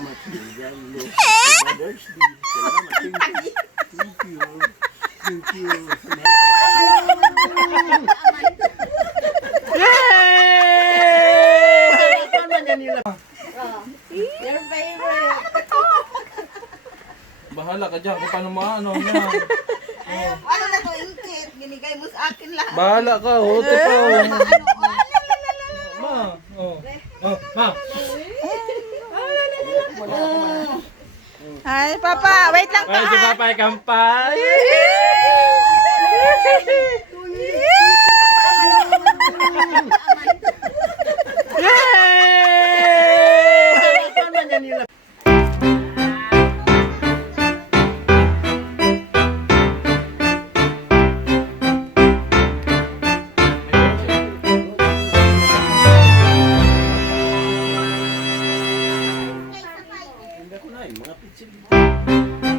Salamat sa regalo. Mother's Day. Salamat. Thank you. Thank you. Your favorite. Bahala ka dyan kung paano maano na. Ano na to, ingkit? Binigay mo sa akin lahat. Bahala ka, hote pa. Ma, oh. Oh, ma. Ay, Papa, wait lang Ay, si Papa ay kampay. Hindi ko na mga pitsil.